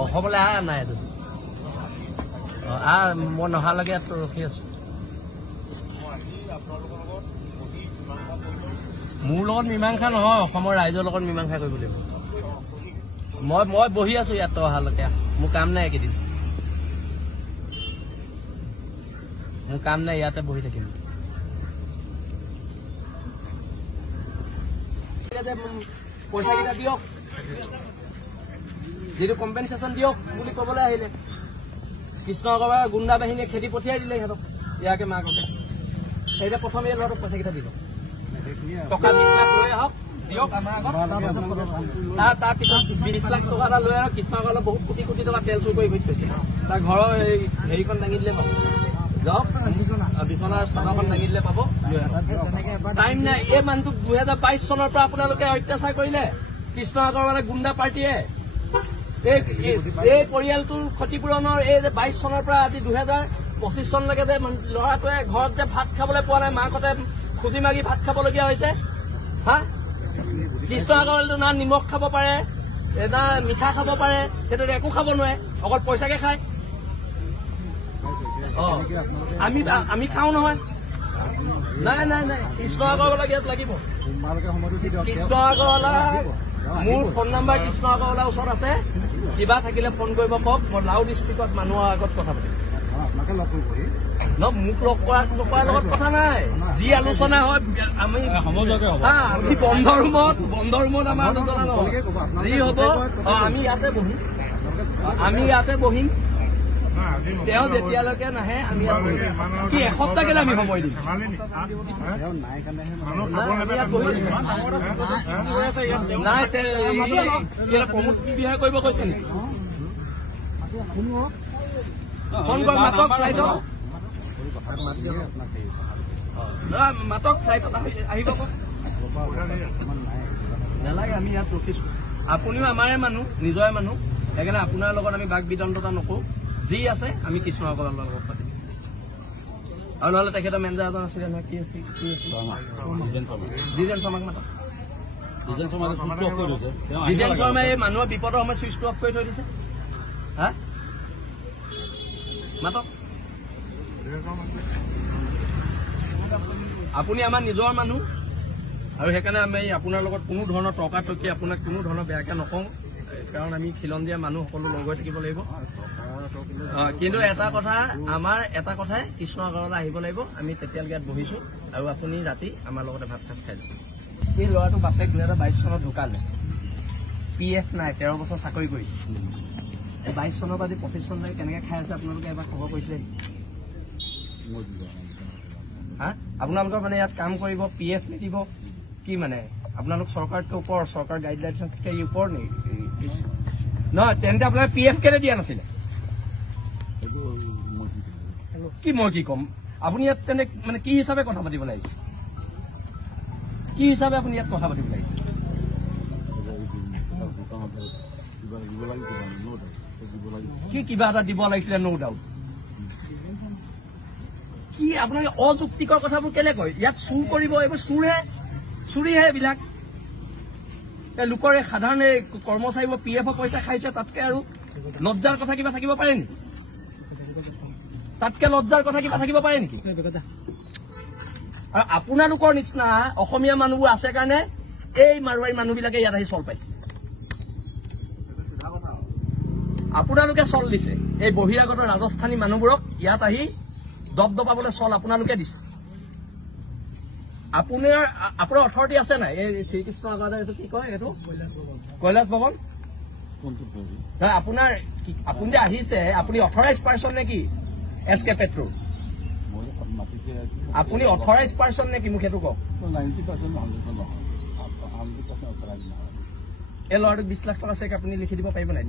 অসমলৈ নাই এইটো মই নহালৈকে ইয়াত ৰখি আছো মোৰ লগত মীমাংসা নহয় অসমৰ ৰাইজৰ লগত মীমাংসা কৰিব লাগিব মই বহি আছো ইয়াত অহালৈকে মোৰ কাম নাই এইকেইদিন মোৰ কাম নাই ইয়াতে বহি থাকিম পইচা কেইটা দিয়ক যিটো কম্পেনচেশ্যন দিয়ক বুলি কবলৈ আহিলে কৃষ্ণনগৰৰ গুণ্ডা বাহিনীয়ে খেদি পঠিয়াই দিলে সিহঁতক ইয়াকে মাককে সেইটা প্ৰথমে ল'ৰাটোক পইচা কেইটা দিব টকা 20 লাখ লৈ আহক দিয়ক আমাৰ আগত তাৰ পিছত 20 লাখ টকা এটা লৈ আহক কৃষ্ণনগৰত বহুত কোটি কোটি টকা তেল চুৰ কৰি ঘূৰি থৈছে তাৰ ঘৰৰ হেৰিখন দাঙি দিলে পাব যাওক বিচনাৰ চাদৰখন দাঙি দিলে পাব টাইম নাই এই মানুহটোক 2022 চনৰ পৰা আপোনালোকে অত্যাচাৰ কৰিলে কৃষ্ণনগৰ মানে গুণ্ডা পাৰ্টীয়ে এই পৰিয়ালটোৰ ক্ষতিপূৰণৰ এই যে 22 চনৰ পৰা আজি 2025 চনলৈকে যে ল'ৰাটোৱে ঘৰত যে ভাত খাবলৈ পোৱা নাই মাকহঁতে খুজি মাগি ভাত খাবলগীয়া হৈছে হা কৃষ্ণনগৰতো না নিমখ খাব পাৰে না মিঠা খাব পাৰে সেইটো একো খাব নোৱাৰে অকল পইচাকে খায় আমি খাওঁ নহয় নাই নাই নাই কৃষ্ণনগৰৱালা ইয়াত লাগিব কৃষ্ণনগৰৱালা মোৰ ফোন নম্বৰ কৃষ্ণনগৰৱালা ওচৰত আছে কিবা থাকিলে ফোন কৰিব কওক মই লাউ ডিষ্ট্ৰিক্টত মানুহৰ আগত কথা পাতিম মোক লগ কৰাৰ লগত কথা নাই যি আলোচনা হয় আমি বন্ধ ৰুমত আমাৰ আলোচনা নহয় যি হ'ব আমি ইয়াতে বহিম তেওঁ যেতিয়ালৈকে নাহে আমি কি এসপ্তাহ কেলে আমি সময় দিম নাই প্ৰমোদ বিহাৰ কৰিব কৈছে নেকি ফোন কৰ মাতক ফ্লাইটত মাতক ফ্লাইটত আহিব নালাগে আমি ইয়াত ৰখিছো আপুনিও আমাৰে মানুহ নিজৰে মানুহ সেইকাৰণে আপোনাৰ লগত আমি বাক বিতণ্ডতা নকৰো যি আছে আমি কৃষ্ণনগৰৰ লগত পাতিম আৰু নহ'লে তেখেতৰ মেনেজাৰ এজন আছিলে নহয় কি আছে দ্বিজেন শৰ্মাক মাতক দ্বিজেন শৰ্মাই এই মানুহৰ বিপদৰ সময়ত চুইচটো অফ কৰি থৈ দিছে হা মাতক আপুনি আমাৰ নিজৰ মানুহ আৰু সেইকাৰণে আমি আপোনাৰ লগত কোনো ধৰণৰ তৰ্কাতৰ্কি আপোনাক কোনো ধৰণৰ বেয়াকে নকওঁ কাৰণ আমি খিলঞ্জীয়া মানুহ সকলো লগ হৈ থাকিব লাগিব কিন্তু এটা কথা আমাৰ এটা কথাই কৃষ্ণনগৰলৈ আহিব লাগিব আমি তেতিয়ালৈকে ইয়াত বহিছো আৰু আপুনি ৰাতি আমাৰ লগতে ভাত সাজ খাই যাব এই ল'ৰাটো বাপেক 2022 চনত ঢুকালে PF নাই 13 বছৰ চাকৰি কৰি 22 চনৰ পৰা 25 চনলৈকে কেনেকে খাই আছে আপোনালোকে এবাৰ খবৰ কৰিছিলে হা আপোনালোকৰ মানে ইয়াত কাম কৰিব PF নিদিব কি মানে আপোনালোক চৰকাৰটো ওপৰ চৰকাৰ গাইডলাইনছতকৈ ওপৰ নেকি নহয় তেন্তে আপোনাৰ PF কেলে দিয়া নাছিলে কি মই কি ক'ম আপুনি ইয়াত তেনে মানে কি হিচাপে কথা পাতিব লাগিছে কি হিচাপে আপুনি ইয়াত কথা পাতিব লাগিছে কি কিবা এটা দিব লাগিছিলে ন' ডাউট কি আপোনালোকে অযুক্তিকৰ কথাবোৰ কেলে কয় ইয়াত চুৰ কৰিব এইবোৰ চুৰিহে এইবিলাক লোকৰ সাধাৰণ কৰ্মচাৰীবোৰ PFৰ পইচা খাইছে তাতকে আৰু লজ্জাৰ কথা কিবা থাকিব পাৰে নেকি তাতকে লজ্জাৰ কথা কিবা থাকিব পাৰে নেকি আৰু আপোনালোকৰ নিচিনা অসমীয়া মানুহবোৰ আছে কাৰণে এই মাৰোৱাৰী মানুহবিলাকে ইয়াত আহি চল পাইছে আপোনালোকে চল দিছে এই বহিৰাগত ৰাজস্থানী মানুহবোৰক ইয়াত আহি দবদবাবলৈ চল আপোনালোকে দিছে আপোনাৰ অথৰিটি আছে নাই এই শ্ৰীকৃষ্ণ আগতে এইটো কি কয় এইটো কৈলাশ ভৱন আপোনাৰ আপুনি যে আহিছে আপুনি অথৰাইজ পাৰ্চন নে কি SK পেট্ৰ আপুনি অথৰাইজ পাৰ্চন নে কি মোক সেইটো কওক এই ল'ৰাটোক 20 লাখ টকা চেক আপুনি লিখি দিব পাৰিব নাই